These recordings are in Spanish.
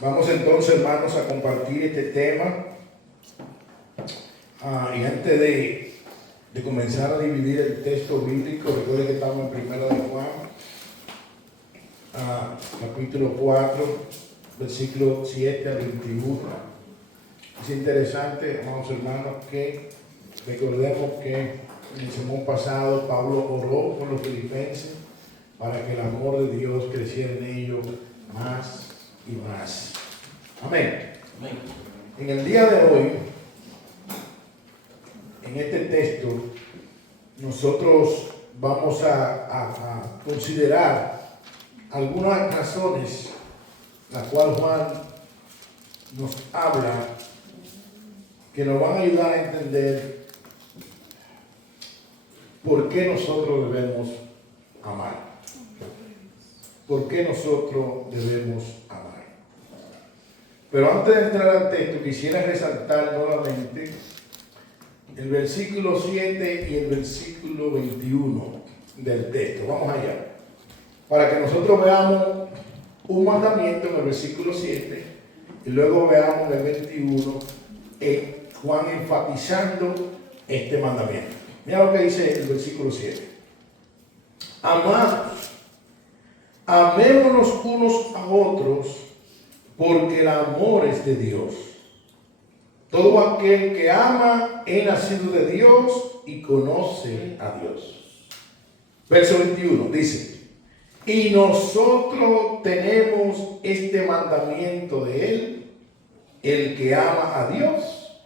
Vamos entonces, hermanos, a compartir este tema. Y antes de comenzar a dividir el texto bíblico, recuerden que estamos en Primera de Juan, capítulo 4, versículo 7 al 21. Es interesante, amados hermanos, que recordemos que en el sermón pasado Pablo oró por los filipenses para que el amor de Dios creciera en ellos más y más. Amén. Amén. En el día de hoy, en este texto, nosotros vamos a considerar algunas razones las cuales Juan nos habla que nos van a ayudar a entender por qué nosotros debemos amar. ¿Por qué nosotros debemos amar? Pero antes de entrar al texto, quisiera resaltar nuevamente el versículo 7 y el versículo 21 del texto. Vamos allá. Para que nosotros veamos un mandamiento en el versículo 7 y luego veamos en el 21 Juan enfatizando este mandamiento. Mira lo que dice el versículo 7. Amados, amémonos unos a otros, porque el amor es de Dios. Todo aquel que ama es nacido de Dios y conoce a Dios. Verso 21 dice: y nosotros tenemos este mandamiento de Él: el que ama a Dios,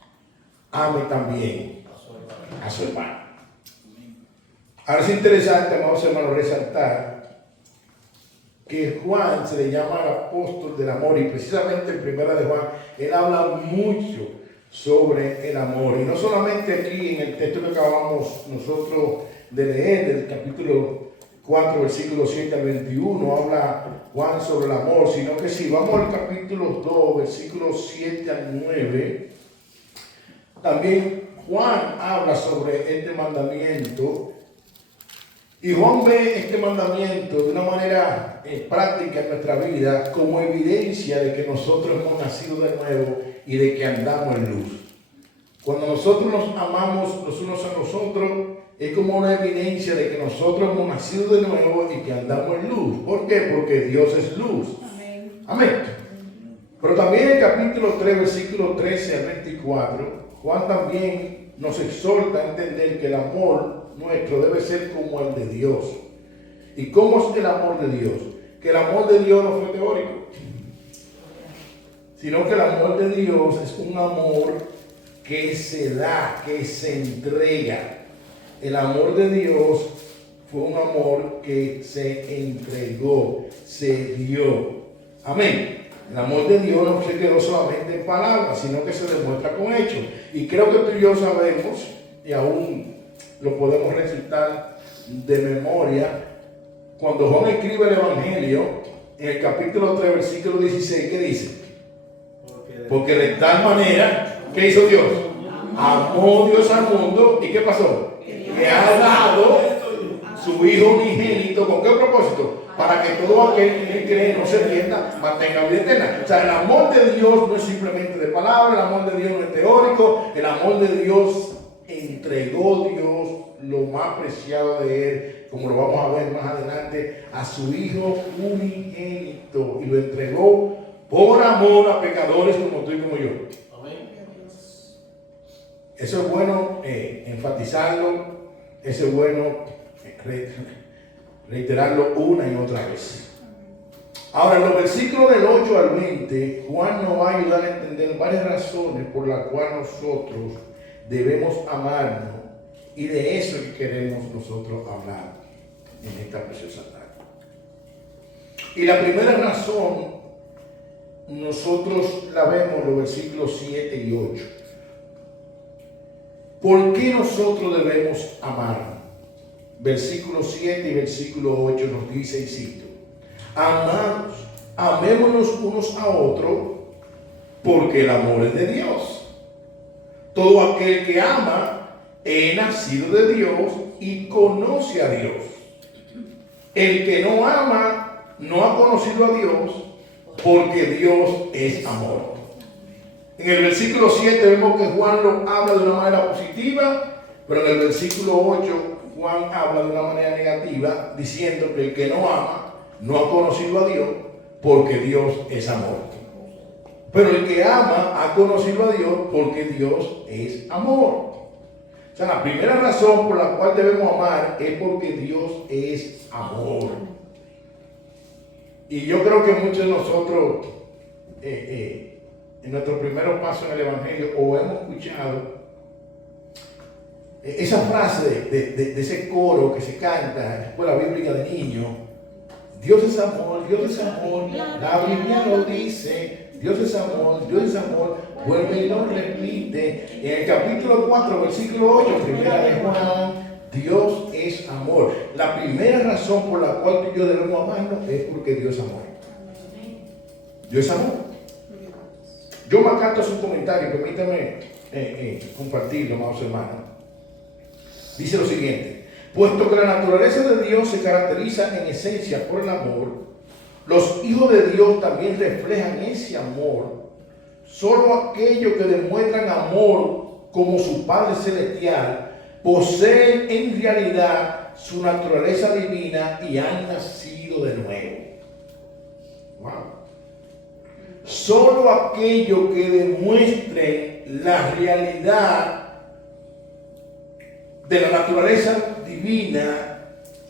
ame también a su hermano. Ahora es interesante, amados hermanos, resaltar que Juan se le llama el apóstol del amor, y precisamente en Primera de Juan él habla mucho sobre el amor, y no solamente aquí en el texto que acabamos nosotros de leer, del capítulo 4, versículo 7 al 21, habla Juan sobre el amor, sino que si vamos al capítulo 2, versículos 7 al 9, también Juan habla sobre este mandamiento. Y Juan ve este mandamiento de una manera práctica en nuestra vida como evidencia de que nosotros hemos nacido de nuevo y de que andamos en luz. Cuando nosotros nos amamos los unos a los otros, es como una evidencia de que nosotros hemos nacido de nuevo y que andamos en luz. ¿Por qué? Porque Dios es luz. Amén. Amén. Pero también en el capítulo 3, versículos 13 al 24, Juan también nos exhorta a entender que el amor nuestro debe ser como el de Dios. ¿Y cómo es el amor de Dios? Que el amor de Dios no fue teórico, sino que el amor de Dios es un amor que se da, que se entrega. El amor de Dios fue un amor que se entregó, se dio. Amén. El amor de Dios no se quedó solamente en palabras, sino que se demuestra con hechos. Y creo que tú y yo sabemos, y aún lo podemos recitar de memoria, cuando Juan escribe el Evangelio, en el capítulo 3, versículo 16, ¿qué dice? Porque de tal manera, ¿qué hizo Dios? Amó Dios al mundo, ¿y qué pasó? Que ha dado su Hijo unigénito, ¿con qué propósito? Para que todo aquel que cree no se pierda, mantenga vida eterna. O sea, el amor de Dios no es simplemente de palabra, el amor de Dios no es teórico, el amor de Dios entregó Dios lo más preciado de Él, como lo vamos a ver más adelante, a su Hijo unigénito, y lo entregó por amor a pecadores como tú y como yo. Amén. Eso es bueno enfatizarlo, eso es bueno reiterarlo una y otra vez. Ahora, en los versículos del 8 al 20, Juan nos va a ayudar a entender varias razones por las cuales nosotros debemos amarnos, y de eso que queremos nosotros hablar en esta preciosa tarde. Y la primera razón nosotros la vemos en los versículos 7 y 8. ¿Por qué nosotros debemos amar? Versículo 7 y versículo 8 nos dice, y cito: amados, amémonos unos a otros, porque el amor es de Dios. Todo aquel que ama es nacido de Dios y conoce a Dios. El que no ama no ha conocido a Dios, porque Dios es amor. En el versículo 7 vemos que Juan lo habla de una manera positiva, pero en el versículo 8 Juan habla de una manera negativa, diciendo que el que no ama no ha conocido a Dios, porque Dios es amor. Pero el que ama ha conocido a Dios, porque Dios es amor. O sea, la primera razón por la cual debemos amar es porque Dios es amor. Y yo creo que muchos de nosotros, en nuestro primer paso en el Evangelio, o hemos escuchado esa frase de ese coro que se canta en la escuela bíblica de niños: Dios es amor, Dios es amor, la Biblia lo dice, Dios es amor, Dios es amor, vuelve y lo repite. En el capítulo 4, versículo 8, primera de Juan, Dios es amor. La primera razón por la cual tú y yo debemos amarnos es porque Dios es amor. Dios es amor. John MacArthur hace un comentario, permítame compartirlo, amados hermanos. Dice lo siguiente: puesto que la naturaleza de Dios se caracteriza en esencia por el amor, los hijos de Dios también reflejan ese amor. Solo aquellos que demuestran amor como su Padre Celestial poseen en realidad su naturaleza divina y han nacido de nuevo. Wow. Solo aquellos que demuestren la realidad de la naturaleza divina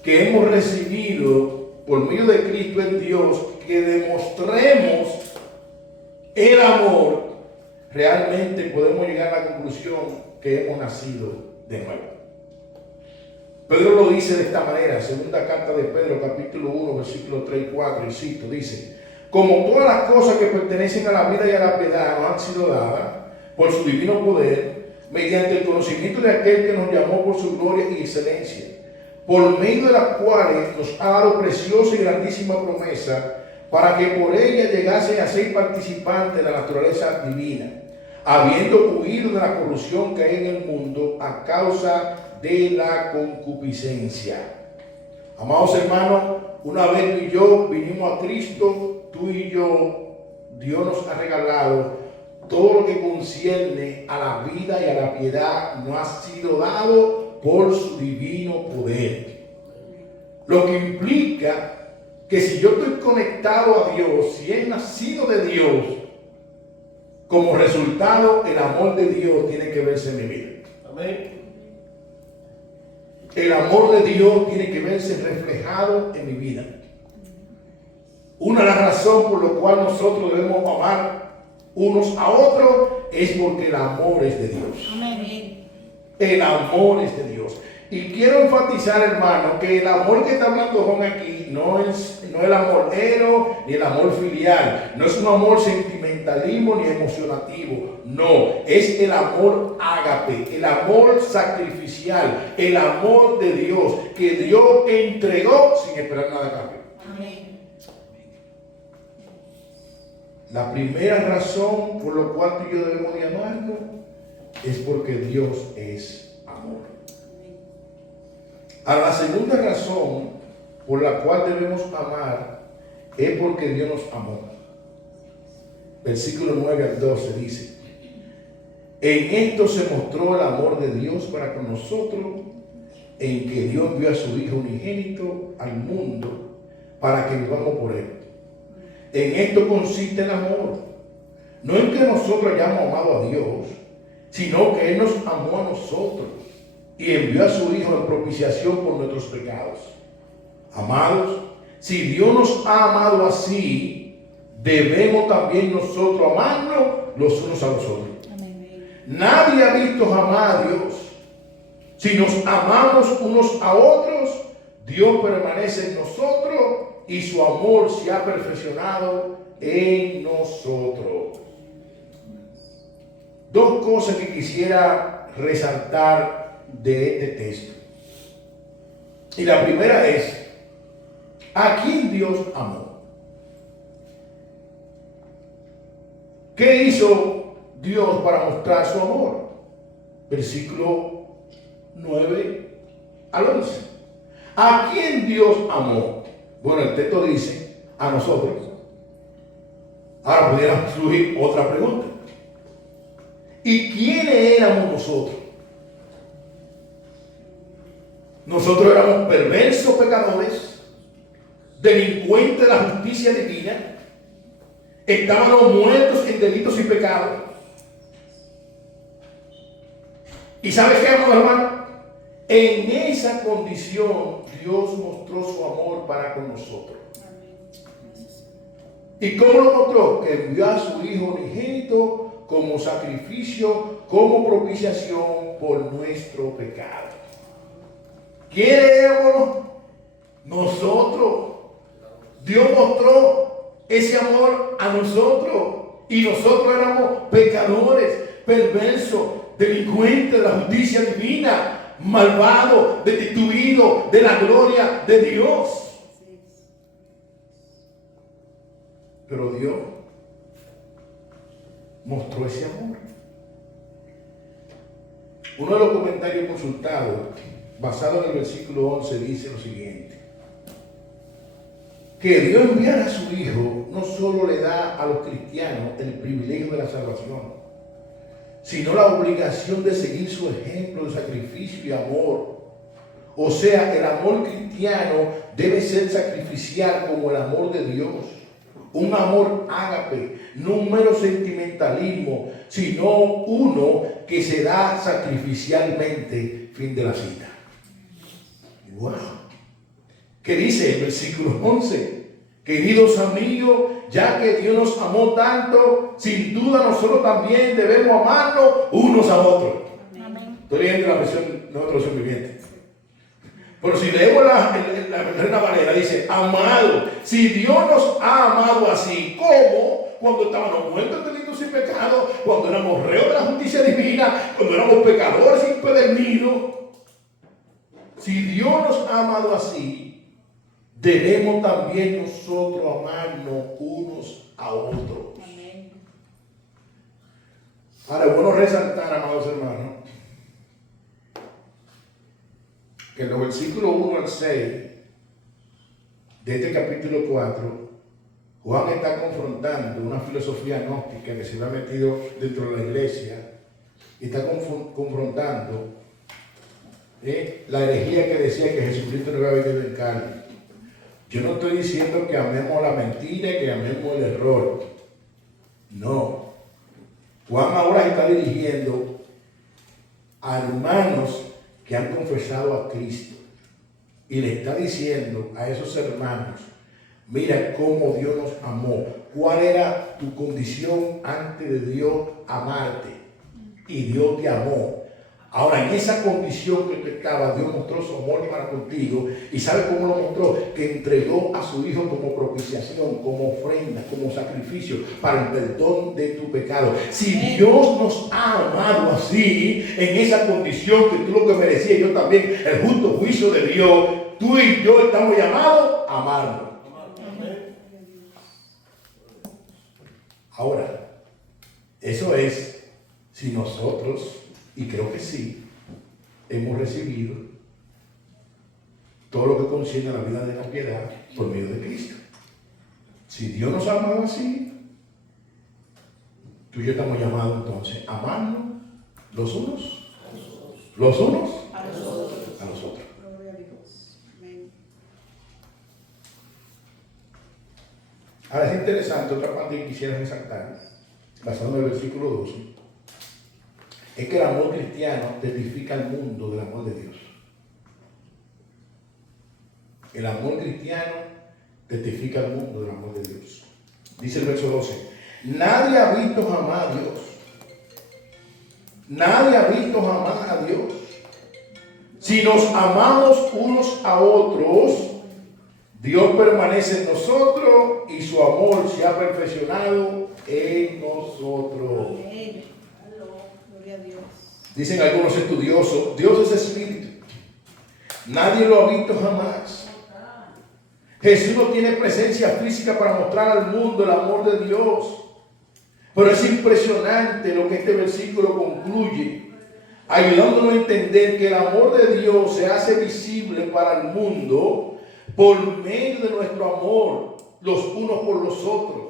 que hemos recibido por medio de Cristo en Dios, que demostremos el amor, realmente podemos llegar a la conclusión que hemos nacido de nuevo. Pedro lo dice de esta manera, segunda carta de Pedro, capítulo 1, versículos 3 y 4, y cito, dice: como todas las cosas que pertenecen a la vida y a la piedad nos han sido dadas por su divino poder, mediante el conocimiento de aquel que nos llamó por su gloria y excelencia, por medio de las cuales nos ha dado preciosa y grandísima promesa, para que por ella llegasen a ser participantes de la naturaleza divina, habiendo huido de la corrupción que hay en el mundo a causa de la concupiscencia. Amados hermanos, una vez tú y yo vinimos a Cristo, tú y yo, Dios nos ha regalado todo lo que concierne a la vida y a la piedad, nos ha sido dado por su divino poder. Lo que implica que si yo estoy conectado a Dios, si he nacido de Dios, como resultado el amor de Dios tiene que verse en mi vida. Amén. El amor de Dios tiene que verse reflejado en mi vida. Una de las razones por la cual nosotros debemos amar unos a otros es porque el amor es de Dios. Amén. El amor es de Dios. Y quiero enfatizar, hermano, que el amor que está hablando Juan aquí no es el amor ero ni el amor filial. No es un amor sentimentalismo ni emocionativo. No, es el amor ágape, el amor sacrificial, el amor de Dios que Dios entregó sin esperar nada a cambio. Amén. La primera razón por la cual tú y yo debemos de amarnos es porque Dios es amor. Ahora, la segunda razón por la cual debemos amar es porque Dios nos amó. Versículo 9 al 12 dice: en esto se mostró el amor de Dios para con nosotros, en que Dios envió a su Hijo unigénito al mundo para que vivamos por Él. En esto consiste el amor, no en que nosotros hayamos amado a Dios, sino que Él nos amó a nosotros y envió a su Hijo en propiciación por nuestros pecados. Amados, si Dios nos ha amado así, debemos también nosotros amarnos los unos a los otros. Amén. Nadie ha visto jamás a Dios. Si nos amamos unos a otros, Dios permanece en nosotros y su amor se ha perfeccionado en nosotros. Dos cosas que quisiera resaltar de este texto. Y la primera es: ¿a quién Dios amó? ¿Qué hizo Dios para mostrar su amor? Versículo 9 al 11. ¿A quién Dios amó? Bueno, el texto dice: a nosotros. Ahora pudiera surgir otra pregunta. ¿Y quiénes éramos nosotros? Nosotros éramos perversos pecadores, delincuentes de la justicia divina, estábamos muertos en delitos y pecados. ¿Y sabes qué, amado hermano? En esa condición Dios mostró su amor para con nosotros. ¿Y cómo lo mostró? Que envió a su Hijo unigénito como sacrificio, como propiciación por nuestro pecado. ¿Quién éramos? Nosotros. Dios mostró ese amor a nosotros. Y nosotros éramos pecadores, perversos, delincuentes de la justicia divina, malvados, destituidos de la gloria de Dios. Pero Dios mostró ese amor. Uno de los comentarios consultados, basado en el versículo 11, dice lo siguiente: que Dios enviara a su Hijo no solo le da a los cristianos el privilegio de la salvación, sino la obligación de seguir su ejemplo de sacrificio y amor. O sea, el amor cristiano debe ser sacrificial como el amor de Dios. Un amor ágape, no un mero sentimentalismo, sino uno que se da sacrificialmente. Fin de la cita. Wow. ¿Qué dice el versículo 11? Queridos amigos, ya que Dios nos amó tanto, sin duda nosotros también debemos amarnos unos a otros. Amén. Estoy leyendo la versión de otra versión viviente. Pero si leemos la Reina Valera, dice: amado, si Dios nos ha amado así, ¿cómo? Cuando estábamos muertos en delitos y pecados, cuando éramos reos de la justicia divina, cuando éramos pecadores impedernidos. Si Dios nos ha amado así, debemos también nosotros amarnos unos a otros. Amén. Ahora es bueno resaltar, amados hermanos, que en los versículos 1 al 6 de este capítulo 4, Juan está confrontando una filosofía gnóstica que se había metido dentro de la iglesia y está confrontando la herejía que decía que Jesucristo no había venido en carne. Yo no estoy diciendo que amemos la mentira y que amemos el error. No. Juan ahora está dirigiendo a hermanos que han confesado a Cristo y le está diciendo a esos hermanos: mira cómo Dios nos amó, cuál era tu condición antes de Dios amarte, y Dios te amó. Ahora, en esa condición que tú estabas, Dios mostró su amor para contigo. ¿Y sabe cómo lo mostró? Que entregó a su Hijo como propiciación, como ofrenda, como sacrificio para el perdón de tu pecado. Si Dios nos ha amado así, en esa condición que tú lo que merecías, y yo también, el justo juicio de Dios, tú y yo estamos llamados a amarlo. Ahora, eso es si nosotros, y creo que sí, hemos recibido todo lo que concierne a la vida de la piedad por medio de Cristo. Si Dios nos ha amado así, tú y yo estamos llamados entonces a amarnos los unos a los otros. Gloria a Dios. Amén. Ahora es interesante, otra parte que quisiera resaltar, basado en el versículo 12, es que el amor cristiano testifica al mundo del amor de Dios. El amor cristiano testifica al mundo del amor de Dios. Dice el verso 12: nadie ha visto jamás a Dios. Nadie ha visto jamás a Dios. Si nos amamos unos a otros, Dios permanece en nosotros y su amor se ha perfeccionado en nosotros. Amén. Dios. Dicen algunos estudiosos: Dios es espíritu. Nadie lo ha visto jamás. Jesús no tiene presencia física para mostrar al mundo el amor de Dios. Pero es impresionante lo que este versículo concluye, ayudándonos a entender que el amor de Dios se hace visible para el mundo por medio de nuestro amor los unos por los otros.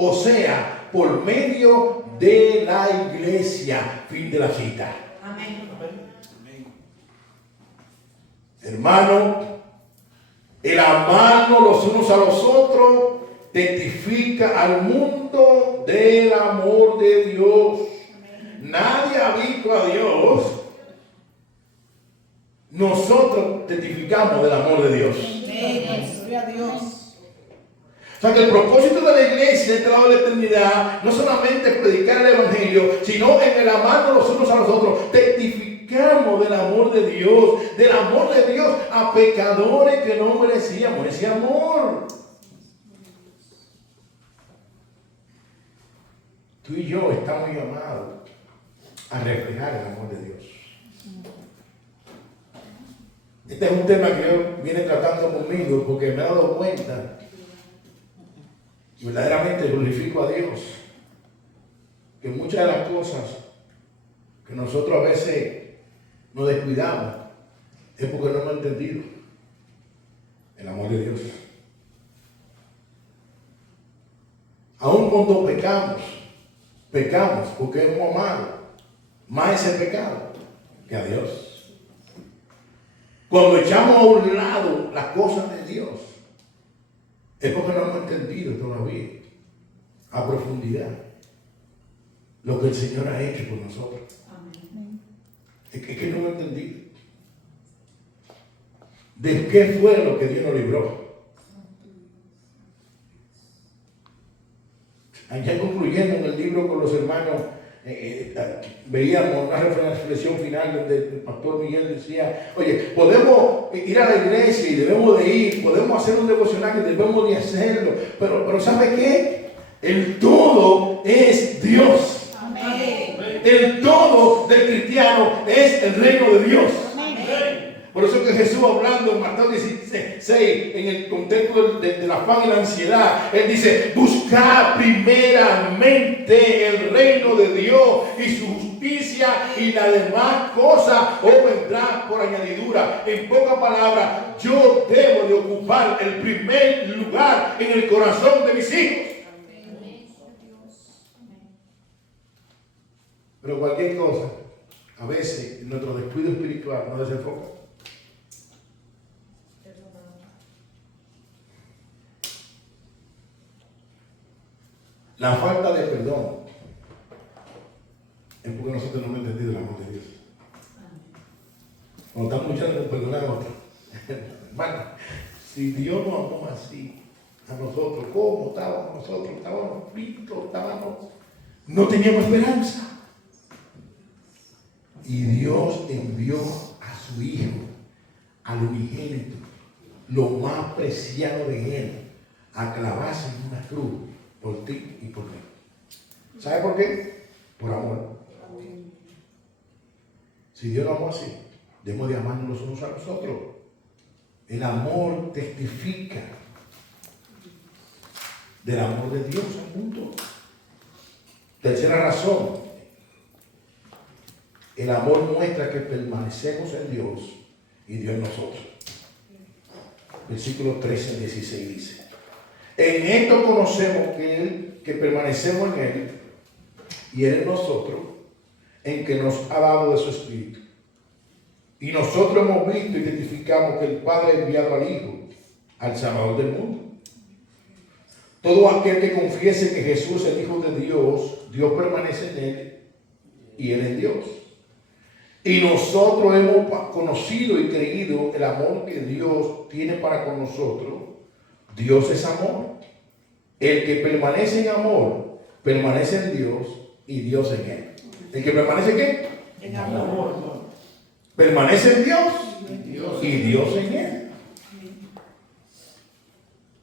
O sea, por medio de la iglesia. Fin de la cita. Amén. Hermano, el amarnos los unos a los otros testifica al mundo del amor de Dios. Nadie ha visto a Dios. Nosotros testificamos del amor de Dios. Gloria a Dios. O sea que el propósito de la iglesia en este lado de la eternidad no solamente es predicar el evangelio, sino en el amarnos los unos a los otros. Testificamos del amor de Dios a pecadores que no merecíamos ese amor. Tú y yo estamos llamados a reflejar el amor de Dios. Este es un tema que yo viene tratando conmigo porque me he dado cuenta y verdaderamente glorifico a Dios que muchas de las cosas que nosotros a veces nos descuidamos es porque no hemos entendido el amor de Dios. Aun cuando pecamos porque hemos amado más ese pecado que a Dios. Cuando echamos a un lado las cosas de Dios, es porque no hemos entendido todavía a profundidad lo que el Señor ha hecho por nosotros. Amén. Es que no hemos entendido. ¿De qué fue lo que Dios nos libró? Allá concluyendo en el libro con los hermanos, veíamos una reflexión final donde el pastor Miguel decía, oye, podemos ir a la iglesia y debemos de ir, podemos hacer un devocional y debemos de hacerlo, pero ¿sabe qué? El todo es Dios. Amén. El todo del cristiano es el reino de Dios. Por eso que Jesús, hablando en Mateo 16, en el contexto del afán y la ansiedad, Él dice, buscad primeramente el reino de Dios y su justicia, y las demás cosas os vendrán por añadidura. En pocas palabras, yo debo de ocupar el primer lugar en el corazón de mis hijos. Pero cualquier cosa, a veces nuestro descuido espiritual nos desenfoca. La falta de perdón es porque nosotros no hemos entendido el amor de Dios. Cuando estamos luchando por perdonar a otros. Hermano, si Dios nos amó así a nosotros, ¿cómo estábamos nosotros? Estábamos fritos, no teníamos esperanza. Y Dios envió a su Hijo, al unigénito, lo más preciado de Él, a clavarse en una cruz por ti y por mí. ¿Sabe por qué? Por amor. Si Dios lo amó así, debemos de amarnos los unos a los otros. El amor testifica del amor de Dios al mundo. Tercera razón, el amor muestra que permanecemos en Dios y Dios en nosotros. Versículos 13 al 16 dice, en esto conocemos que permanecemos en Él y Él en nosotros, en que nos ha dado de su Espíritu. Y nosotros hemos visto y testificamos que el Padre ha enviado al Hijo, al Salvador del mundo. Todo aquel que confiese que Jesús es el Hijo de Dios, Dios permanece en Él y Él en Dios. Y nosotros hemos conocido y creído el amor que Dios tiene para con nosotros. Dios es amor. El que permanece en amor, permanece en Dios y Dios en Él. ¿El que permanece qué? En amor. Permanece en Dios y Dios en Él.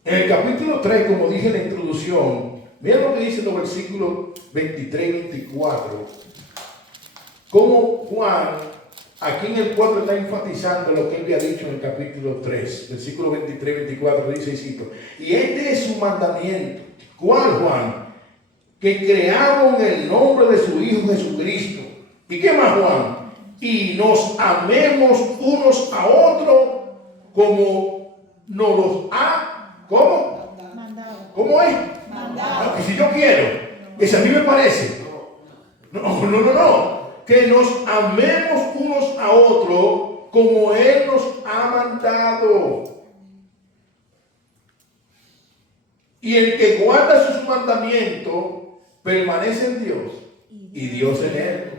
En el capítulo 3, como dije en la introducción, miren lo que dicen los versículos 23 y 24. Como Juan, aquí en el 4 está enfatizando lo que él había dicho en el capítulo 3, versículo 23 y 24, dice y cito, y este es su mandamiento. ¿Cuál, Juan? Que creamos en el nombre de su Hijo Jesucristo. ¿Y qué más, Juan? Y nos amemos unos a otros como nos los ha, ¿cómo? Mandado. ¿Cómo es? No, que si yo quiero, que si a mí me parece. No. Que nos amemos unos a otros como Él nos ha mandado. Y el que guarda sus mandamientos permanece en Dios y Dios en él.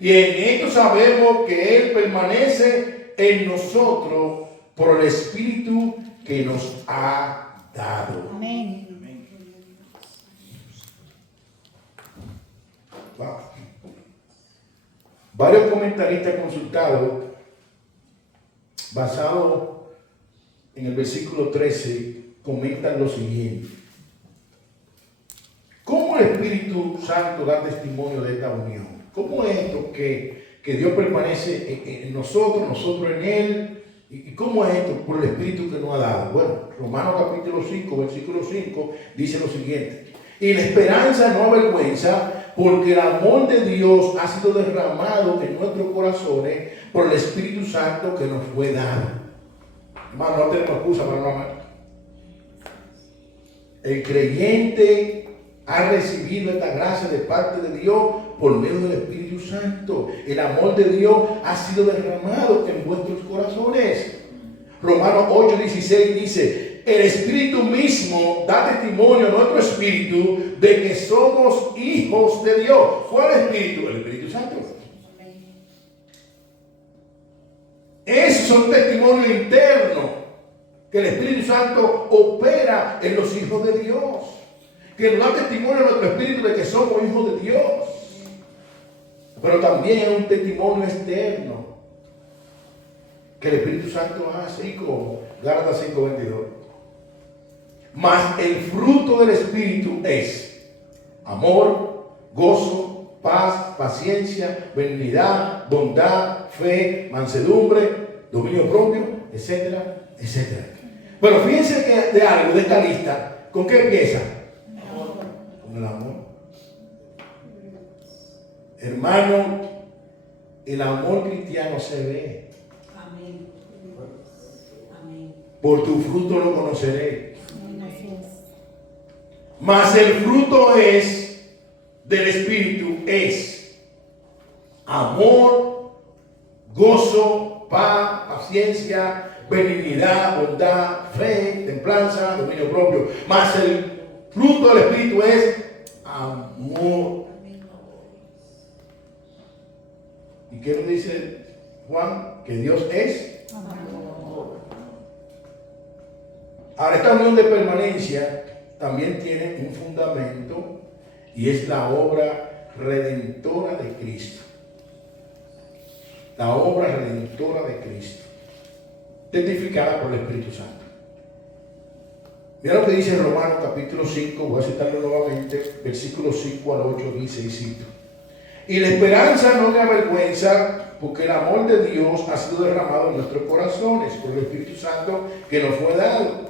Y en esto sabemos que Él permanece en nosotros por el Espíritu que nos ha dado. Amén. Wow. Varios comentaristas consultados, basados en el versículo 13, comentan lo siguiente. ¿Cómo el Espíritu Santo da testimonio de esta unión? ¿Cómo es esto que Dios permanece en nosotros, nosotros en Él? ¿Y cómo es esto? Por el Espíritu que nos ha dado. Bueno, Romanos capítulo 5, versículo 5, dice lo siguiente. Y la esperanza no avergüenza, porque el amor de Dios ha sido derramado en nuestros corazones por el Espíritu Santo que nos fue dado. Hermano, no tenemos excusa para no amar. El creyente ha recibido esta gracia de parte de Dios por medio del Espíritu Santo. El amor de Dios ha sido derramado en vuestros corazones. Romanos 8:16 dice: el Espíritu mismo da testimonio a nuestro espíritu de que somos hijos de Dios. ¿Cuál Espíritu? El Espíritu Santo. Esos son testimonios internos que el Espíritu Santo opera en los hijos de Dios, que nos da testimonio a nuestro espíritu de que somos hijos de Dios. Pero también es un testimonio externo que el Espíritu Santo hace, y como Gálatas 5:22. Mas el fruto del Espíritu es amor, gozo, paz, paciencia, benignidad, bondad, fe, mansedumbre, dominio propio, etcétera, etcétera. Pero fíjense que de algo, de esta lista, ¿con qué empieza? Con el amor. Hermano, el amor cristiano se ve. Amén. Amén. Por tu fruto lo conoceréis. Mas el fruto es del Espíritu es amor, gozo, paz, paciencia, benignidad, bondad, fe, templanza, dominio propio. Mas el fruto del Espíritu es amor. ¿Y qué nos dice Juan? Que Dios es amor. Ahora, esta unión de permanencia también tiene un fundamento, y es la obra redentora de Cristo. La obra redentora de Cristo, testificada por el Espíritu Santo. Mira lo que dice Romanos capítulo 5, voy a citarlo nuevamente, versículos 5 al 8, dice y cito: y la esperanza no me avergüenza, porque el amor de Dios ha sido derramado en nuestros corazones por el Espíritu Santo que nos fue dado.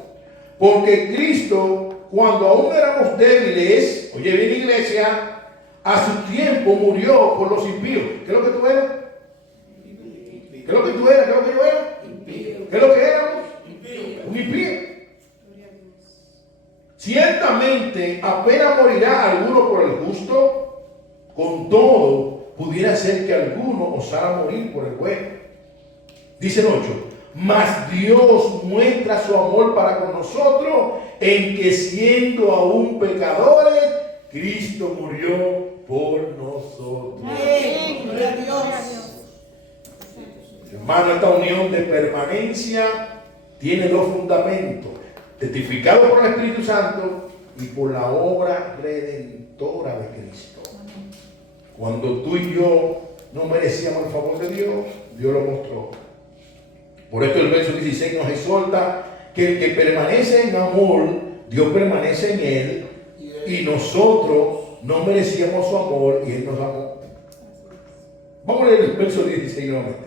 Porque Cristo, cuando aún éramos débiles, oye bien iglesia, a su tiempo murió por los impíos. ¿Qué es lo que tú eras? ¿Qué es lo que tú eras? ¿Qué es lo que yo era? ¿Qué es lo que éramos? Un impío. Ciertamente apenas morirá alguno por el justo, con todo pudiera ser que alguno osara morir por el bueno. Dice el 8: mas Dios muestra su amor para con nosotros en que, siendo aún pecadores, Cristo murió por nosotros. Amén. Gloria a Dios. Hermano, esta unión de permanencia tiene dos fundamentos: testificado por el Espíritu Santo y por la obra redentora de Cristo. Cuando tú y yo no merecíamos el favor de Dios, Dios lo mostró. Por esto el verso 16 nos exhorta que el que permanece en amor, Dios permanece en él, y nosotros no merecíamos su amor y él nos amó. Vamos a leer el verso 16 nuevamente.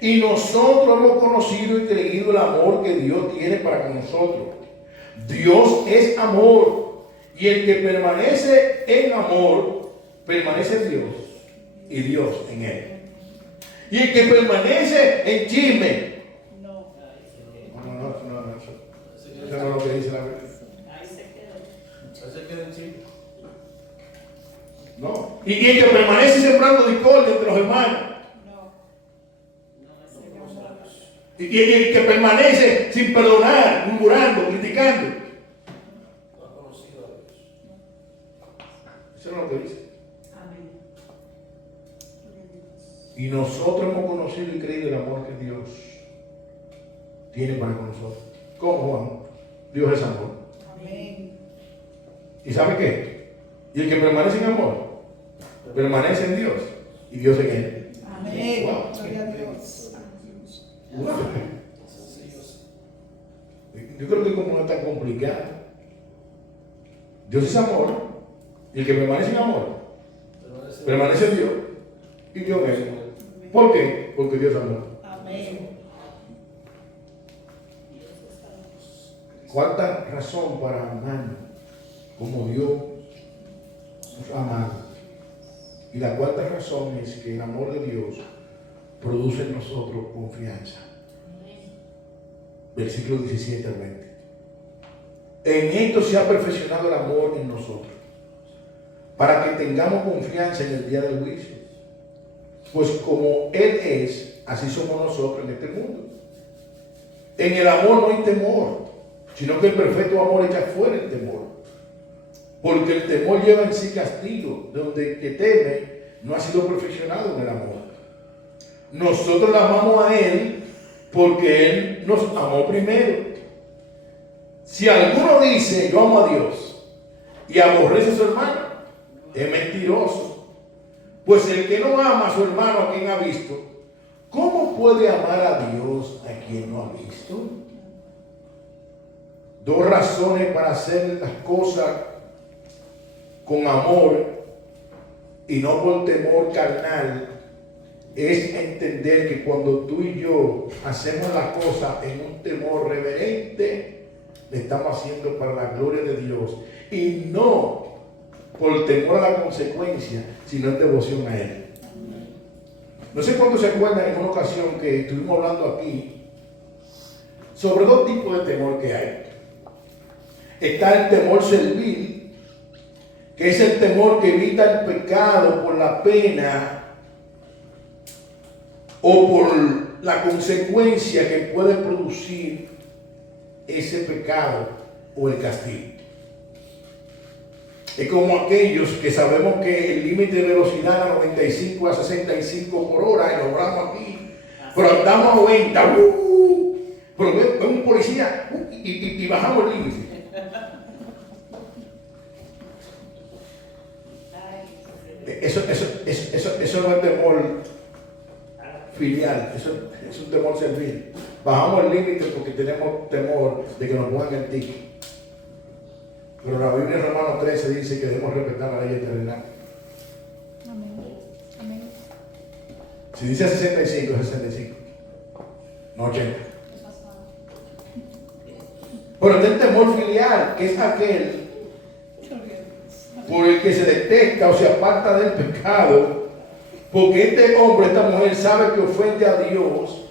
Y nosotros hemos conocido y creído el amor que Dios tiene para con nosotros. Dios es amor, y el que permanece en amor, permanece en Dios y Dios en él. Y el que permanece en chisme, eso no es lo que dice la Biblia. Ahí se queda. Se queda en chisme. No. Y el que permanece sembrando discordia entre los hermanos. Y el que permanece sin perdonar, murmurando, criticando. No ha conocido a Dios. Eso es lo que dice. Amén. Y nosotros hemos conocido y creído el amor que Dios tiene para con nosotros. ¿Cómo, Juan? Dios es amor. Amén. ¿Y sabe qué? Y el que permanece en amor, permanece en Dios. Y Dios en él. Amén. Wow. Gloria a Dios. Wow. Yo creo que como no es tan complicado. Dios es amor. Y el que permanece en amor, permanece en Dios. Y Dios en él. ¿Por qué? Porque Dios es amor. Amén. ¿Cuánta razón para amarnos como Dios nos ha amado? Y la cuarta razón es que el amor de Dios produce en nosotros confianza. Versículo 17 al 20. En esto se ha perfeccionado el amor en nosotros, para que tengamos confianza en el día del juicio. Pues como Él es, así somos nosotros en este mundo. En el amor no hay temor, sino que el perfecto amor echa fuera el temor. Porque el temor lleva en sí castigo, donde el que teme no ha sido perfeccionado en el amor. Nosotros le amamos a Él porque Él nos amó primero. Si alguno dice yo amo a Dios y aborrece a su hermano, es mentiroso. Pues el que no ama a su hermano a quien ha visto, ¿cómo puede amar a Dios a quien no ha visto? Dos razones para hacer las cosas con amor y no por temor carnal es entender que cuando tú y yo hacemos las cosas en un temor reverente, le estamos haciendo para la gloria de Dios y no por temor a la consecuencia, sino en devoción a Él. No sé cuántos se acuerdan en una ocasión que estuvimos hablando aquí sobre dos tipos de temor que hay. Está el temor servil, que es el temor que evita el pecado por la pena o por la consecuencia que puede producir ese pecado o el castigo. Es como aquellos que sabemos que el límite de velocidad a 95 a 65 por hora, y lo hablamos aquí, pero andamos a 90, pero ve un policía y bajamos el límite. Eso no es temor filial, eso es un temor servil. Bajamos el límite porque tenemos temor de que nos pongan el ticket. Pero la Biblia en Romanos 13 dice que debemos respetar la ley terrenal. Amén. Amén. Si dice 65, es 65. No 80. Pero está el temor filial, que es aquel por el que se detesta o se aparta del pecado, porque este hombre, esta mujer sabe que ofende a Dios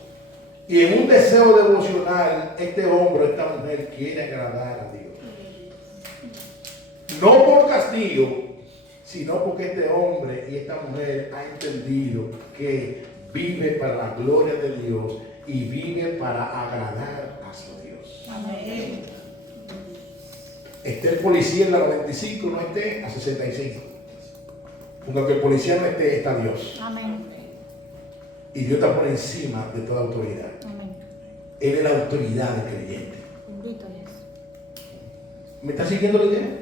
y en un deseo devocional este hombre, esta mujer quiere agradar a Dios. No por castigo, sino porque este hombre y esta mujer ha entendido que vive para la gloria de Dios y vive para agradar a su Dios. Amén. Esté el policía en la 95, no esté a 65. Cuando el policía no esté, está Dios. Amén. Y Dios está por encima de toda autoridad. Amén. Él es la autoridad del creyente. Bendito Dios. ¿Me está siguiendo la idea?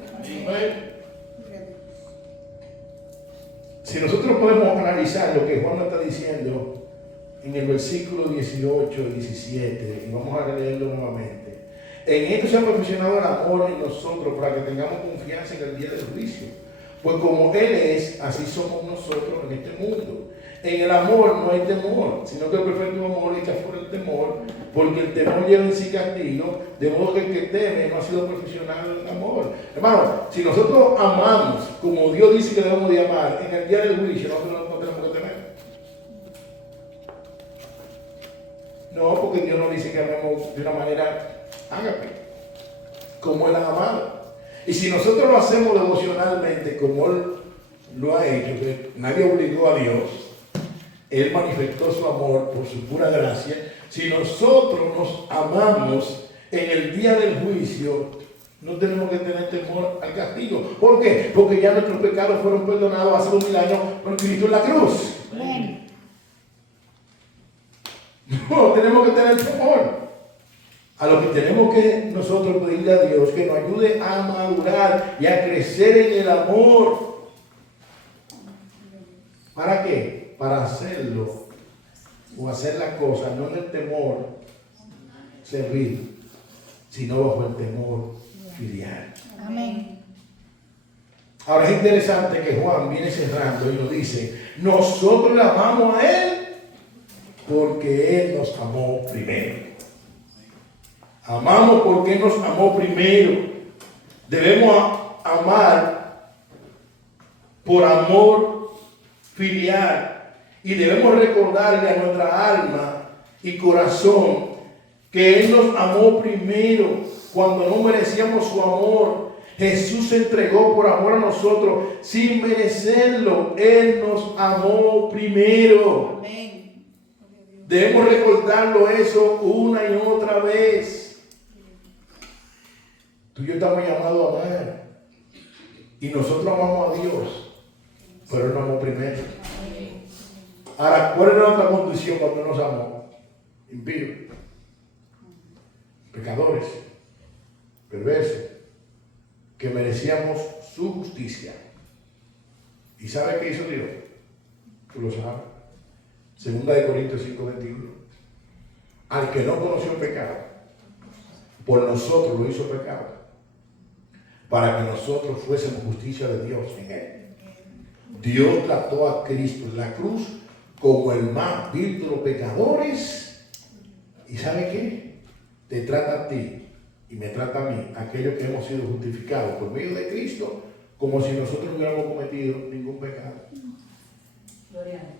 Si nosotros podemos analizar lo que Juan nos está diciendo en el versículo 18 y 17, y vamos a leerlo nuevamente. En esto se ha perfeccionado el amor en nosotros para que tengamos confianza en el día del juicio. Pues como Él es, así somos nosotros en este mundo. En el amor no hay temor, sino que el perfecto amor echa fuera el temor, porque el temor lleva en sí castigo, de modo que el que teme no ha sido perfeccionado en el amor. Hermano, si nosotros amamos como Dios dice que debemos de amar, en el día del juicio nosotros no tenemos que temer. No, porque Dios nos dice que amemos de una manera ágape, como Él ha amado. Y si nosotros lo hacemos devocionalmente, como Él lo ha hecho, que nadie obligó a Dios. Él manifestó su amor por su pura gracia. Si nosotros nos amamos en el día del juicio, no tenemos que tener temor al castigo. ¿Por qué? Porque ya nuestros pecados fueron perdonados hace 2000 años por Cristo en la cruz. Amén. No tenemos que tener temor. A lo que tenemos que nosotros pedirle a Dios que nos ayude a madurar y a crecer en el amor. ¿Para qué? Para hacerlo o hacer las cosas, no en el temor servir, sino bajo el temor filial. Amén. Ahora es interesante que Juan viene cerrando y nos dice, nosotros le amamos a Él porque Él nos amó primero. Amamos porque Él nos amó primero. Debemos amar por amor filial. Y debemos recordarle a nuestra alma y corazón que Él nos amó primero cuando no merecíamos su amor. Jesús se entregó por amor a nosotros sin merecerlo. Él nos amó primero. Amén. Debemos recordarlo eso una y otra vez. Tú y yo estamos llamados a amar. Y nosotros amamos a Dios. Pero Él nos amó primero. Ahora, ¿cuál es nuestra condición cuando nos amó? Impíos, pecadores, perversos, que merecíamos su justicia. ¿Y sabe qué hizo Dios? Tú lo sabes. Segunda de Corintios 5:21. Al que no conoció pecado, por nosotros lo hizo pecado, para que nosotros fuésemos justicia de Dios en Él. Dios trató a Cristo en la cruz como el más vil de los pecadores. ¿Y sabe qué? Te trata a ti y me trata a mí, aquellos que hemos sido justificados por medio de Cristo, como si nosotros no hubiéramos cometido ningún pecado.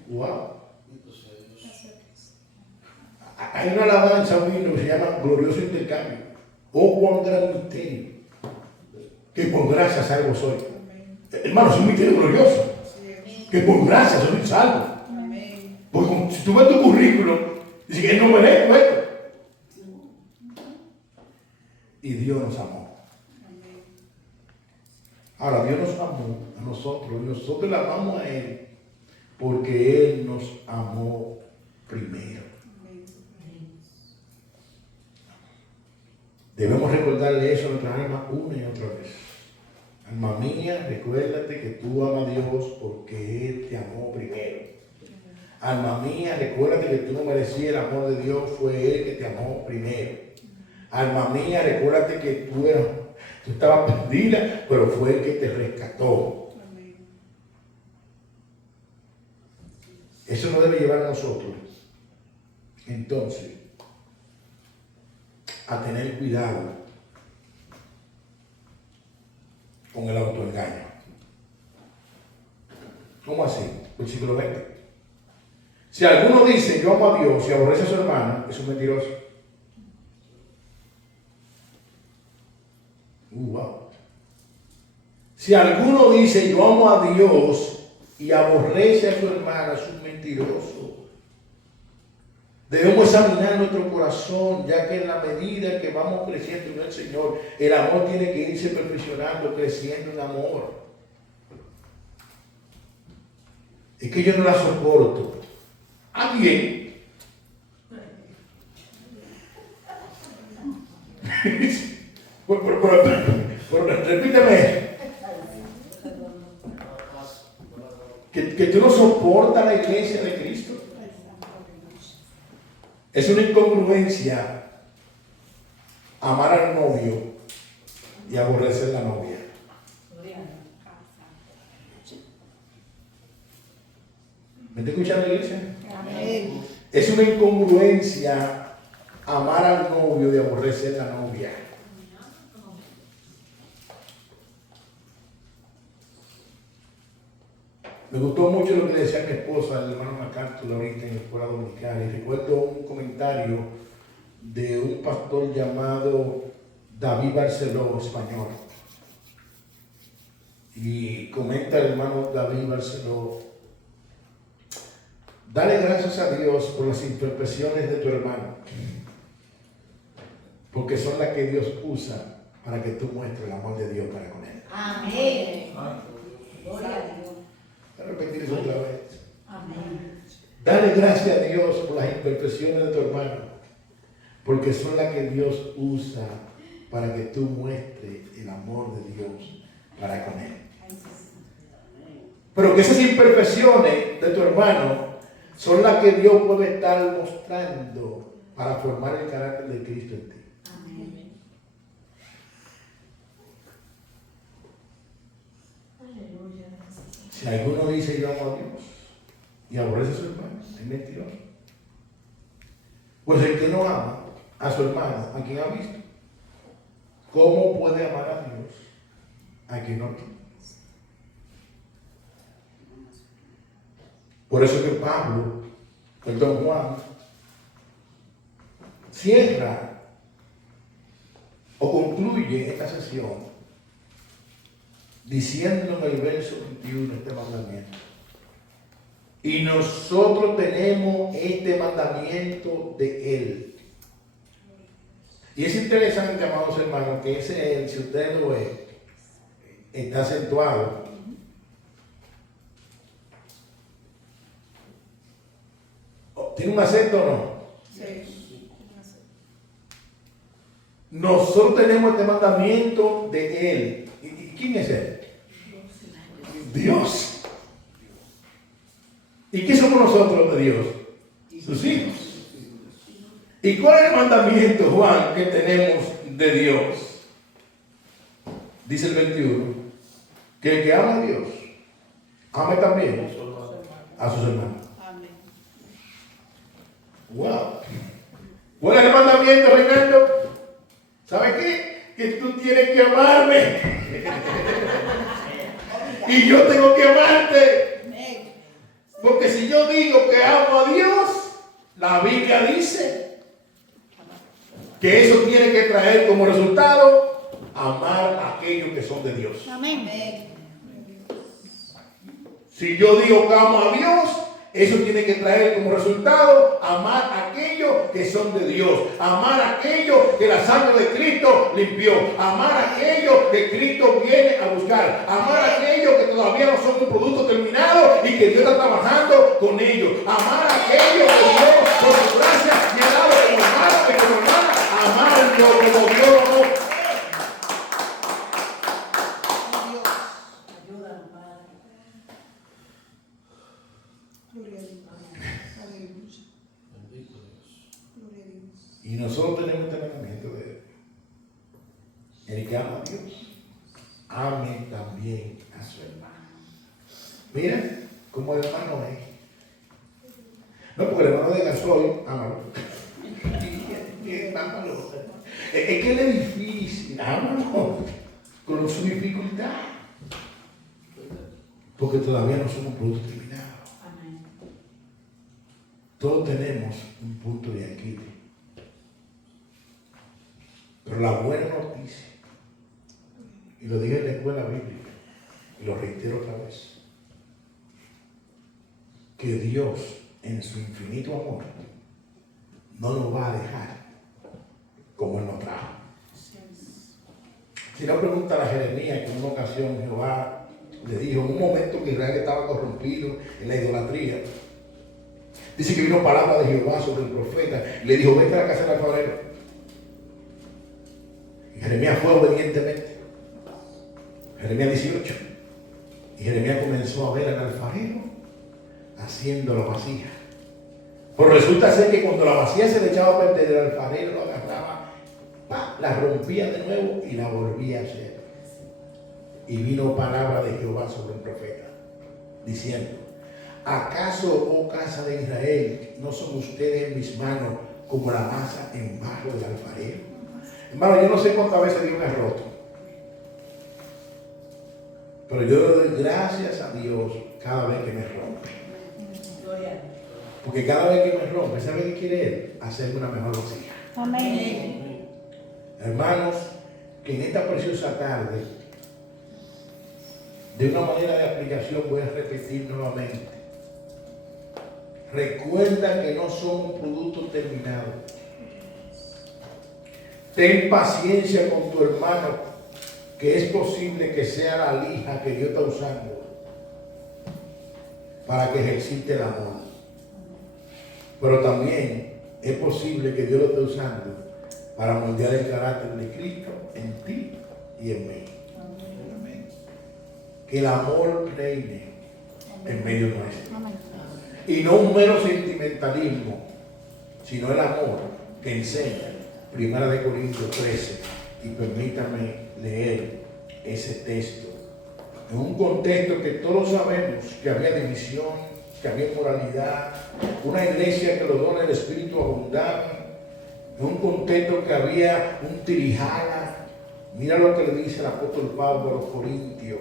Wow. Hay una alabanza, un himno que se llama Glorioso Intercambio. Oh, cuán gran misterio, que por gracia salvo soy. Hermano, es un misterio glorioso, que por gracia soy salvo. Porque si tú ves tu currículum, dices que no merezco esto. Y Dios nos amó. Ahora, Dios nos amó a nosotros y nosotros le amamos a Él porque Él nos amó primero. Debemos recordarle eso a nuestra alma una y otra vez. Alma mía, recuérdate que tú amas a Dios porque Él te amó primero. Alma mía, recuérdate que tú no merecías el amor de Dios, fue Él que te amó primero. Alma mía, recuérdate que tú estabas perdida, pero fue Él que te rescató. Eso nos debe llevar a nosotros, entonces, a tener cuidado con el autoengaño. ¿Cómo así? Versículo 20. Si alguno dice yo amo a Dios y aborrece a su hermano, es un mentiroso. Wow. Si alguno dice yo amo a Dios y aborrece a su hermano, es un mentiroso. Debemos examinar nuestro corazón, ya que en la medida que vamos creciendo en el Señor, el amor tiene que irse perfeccionando, creciendo en amor. Es que yo no la soporto. Alguien repíteme que tú no soportas la iglesia de Cristo. Es una incongruencia amar al novio y aborrecer a la novia. ¿Me está escuchando, iglesia? Amén. Es una incongruencia amar al novio y aborrecer a la novia. Me gustó mucho lo que decía mi esposa, el hermano MacArthur, ahorita en la escuela dominical. Y recuerdo un comentario de un pastor llamado David Barceló, español. Y Y comenta el hermano David Barceló: dale gracias a Dios por las imperfecciones de tu hermano, porque son las que Dios usa para que tú muestres el amor de Dios para con él. Amén. Gloria a Dios. Voy a repetir eso otra vez. Amén. Dale gracias a Dios por las imperfecciones de tu hermano, porque son las que Dios usa para que tú muestres el amor de Dios para con él. Pero que esas imperfecciones de tu hermano son las que Dios puede estar mostrando para formar el carácter de Cristo en ti. Amén. Aleluya. Si alguno dice yo amo a Dios y aborrece a su hermano, es mentiroso. Pues el que no ama a su hermano, a quien ha visto, ¿cómo puede amar a Dios a quien no tiene? Por eso que Juan, cierra o concluye esta sesión diciendo en el verso 21 este mandamiento: y nosotros tenemos este mandamiento de Él. Y es interesante, amados hermanos, que ese Él, si ustedes lo ven, está acentuado. ¿Tiene un acento o no? Sí. Nosotros tenemos este mandamiento de Él. ¿Y quién es Él? Dios. ¿Y qué somos nosotros de Dios? Sus hijos. ¿Y cuál es el mandamiento, Juan, que tenemos de Dios? Dice el 21, que el que ama a Dios, ame también a sus hermanos. Amén. Wow. ¿Cuál es el mandamiento, Reinaldo? ¿Sabe qué? Que tú tienes que amarme. Y yo tengo que amarte. Porque si yo digo que amo a Dios, la Biblia dice que eso tiene que traer como resultado amar a aquellos que son de Dios. Amén. Si yo digo que amo a Dios, eso tiene que traer como resultado amar a aquellos que son de Dios, amar a aquellos que la sangre de Cristo limpió, amar a aquellos que Cristo viene a buscar, amar a aquellos que todavía no son un producto terminado y que Dios está trabajando con ellos, amar a aquellos que Dios por su gracia me ha dado como hermano y como hermana, amarlo como Dios lo amó. Ayúdanos, Padre. Gloria a Dios. Aleluya. Bendito Dios. Gloria a Dios. Y nosotros tenemos este mandamiento de Él. El que ama a Dios, ame también a su hermano. Mira cómo el hermano es. No, porque el hermano de gasoil, ámalo. Ámalo. Es que él es difícil, ámalo. Con su dificultad. Porque todavía no somos productos terminados. Amén. Todos tenemos un punto de equilibrio. Pero la buena noticia, y lo dije en la escuela bíblica, y lo reitero otra vez, que Dios, en su infinito amor, no nos va a dejar como Él nos trajo. Si no, pregunta a Jeremías, que en una ocasión Jehová le dijo, en un momento que Israel estaba corrompido en la idolatría, dice que vino palabra de Jehová sobre el profeta, le dijo, vete a la casa del alfarero. Y Jeremías fue obedientemente. Jeremías 18. Y Jeremías comenzó a ver al alfarero haciendo la vasija. Pero resulta ser que cuando la vasija se le echaba a perder, el alfarero lo agarraba, la rompía de nuevo y la volvía a hacer. Y vino palabra de Jehová sobre el profeta, diciendo, ¿acaso, oh casa de Israel, no son ustedes en mis manos como la masa en barro del alfarero? Hermano, yo no sé cuántas veces Dios me ha roto, pero yo le doy gracias a Dios cada vez que me rompe. Gloria a Dios. Porque cada vez que me rompe, ¿sabe qué quiere Él? Hacerme una mejor vasija. Amén. Hermanos, que en esta preciosa tarde de una manera de aplicación voy a repetir nuevamente. Recuerda que no somos productos terminados. Ten paciencia con tu hermano, que es posible que sea la lija que Dios está usando para que ejercite el amor. Pero también es posible que Dios lo esté usando para moldear el carácter de Cristo en ti y en mí. Que el amor reine en medio nuestro. Y no un mero sentimentalismo, sino el amor que enseña 1 Corintios 13. Y permítame leer ese texto. En un contexto que todos sabemos que había división, que había inmoralidad, una iglesia que los dones del Espíritu abundaban, en un contexto que había un tirijala. Mira lo que le dice el apóstol Pablo a los Corintios,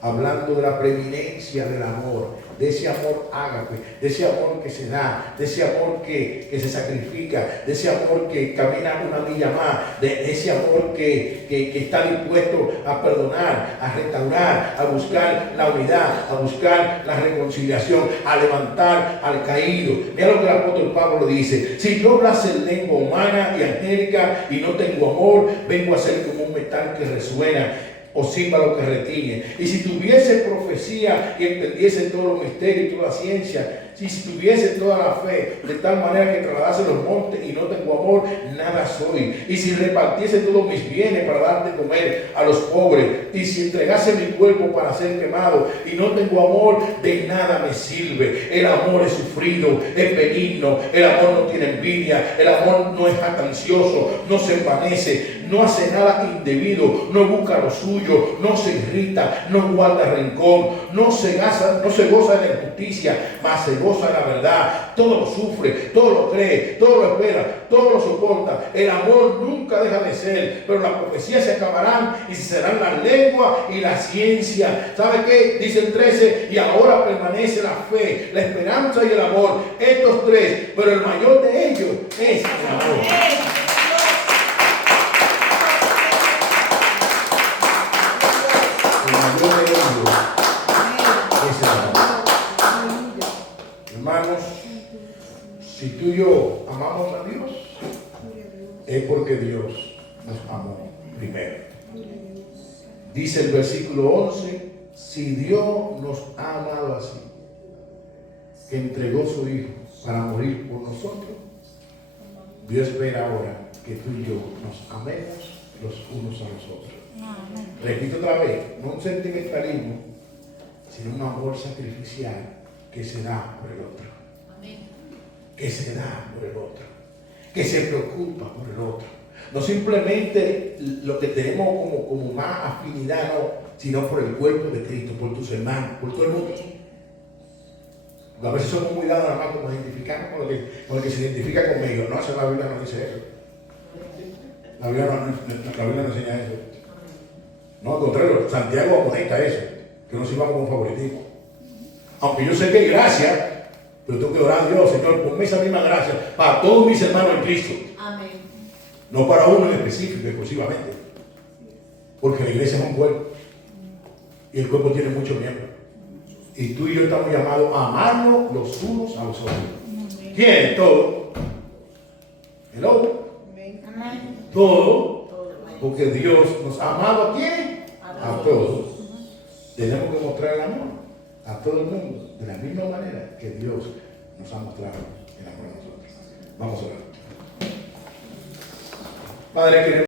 hablando de la preeminencia del amor, de ese amor ágape, de ese amor que se da, de ese amor que se sacrifica, de ese amor que camina una milla más, de ese amor que está dispuesto a perdonar, a restaurar, a buscar la unidad, a buscar la reconciliación, a levantar al caído. Mira lo que el apóstol Pablo dice: si yo hablase en lengua humana y angélica y no tengo amor, vengo a ser como un metal que resuena o címbalo que retiñe. Y si tuviese profecía y entendiese todos los misterios y toda la ciencia, y si tuviese toda la fe, de tal manera que trasladase los montes y no tengo amor, nada soy. Y si repartiese todos mis bienes para dar de comer a los pobres, y si entregase mi cuerpo para ser quemado y no tengo amor, de nada me sirve. El amor es sufrido, es benigno, el amor no tiene envidia, el amor no es jactancioso, no se envanece, no hace nada indebido, no busca lo suyo, no se irrita, no guarda rencor, no se goza de la injusticia, mas se goza de la verdad. Todo lo sufre, todo lo cree, todo lo espera, todo lo soporta. El amor nunca deja de ser, pero las profecías se acabarán y se serán la lengua y la ciencia. ¿Sabe qué? Dice el 13: y ahora permanece la fe, la esperanza y el amor. Estos tres, pero el mayor de ellos es el amor. Hermanos, si tú y yo amamos a Dios, es porque Dios nos amó primero. Dice el versículo 11: si Dios nos ha amado así, que entregó su Hijo para morir por nosotros, Dios espera ahora que tú y yo nos amemos los unos a los otros. Repito otra vez, no un sentimentalismo, sino un amor sacrificial que se da por el otro. Que se da por el otro. Que se preocupa por el otro. No simplemente lo que tenemos como más afinidad, no, sino por el cuerpo de Cristo, por tus hermanos, por todo el mundo. A veces somos muy dados nada más como identificarnos con lo que se identifica conmigo. No, la Biblia no dice eso. La Biblia no enseña eso. No, al contrario, Santiago amonesta eso, que no sirvamos como favoritismo. Aunque yo sé que hay gracia, pero tengo que orar a Dios: Señor, ponme esa misma gracia para todos mis hermanos en Cristo. Amén. No para uno en específico, exclusivamente. Porque la iglesia es un cuerpo. Y el cuerpo tiene muchos miembros. Y tú y yo estamos llamados a amarnos los unos a los otros. ¿Quién? Todo. Hello. Todo. Porque Dios nos ha amado ¿a quién? A todos. Tenemos que mostrar el amor a todo el mundo de la misma manera que Dios nos ha mostrado el amor a nosotros. Vamos a orar. Padre, queremos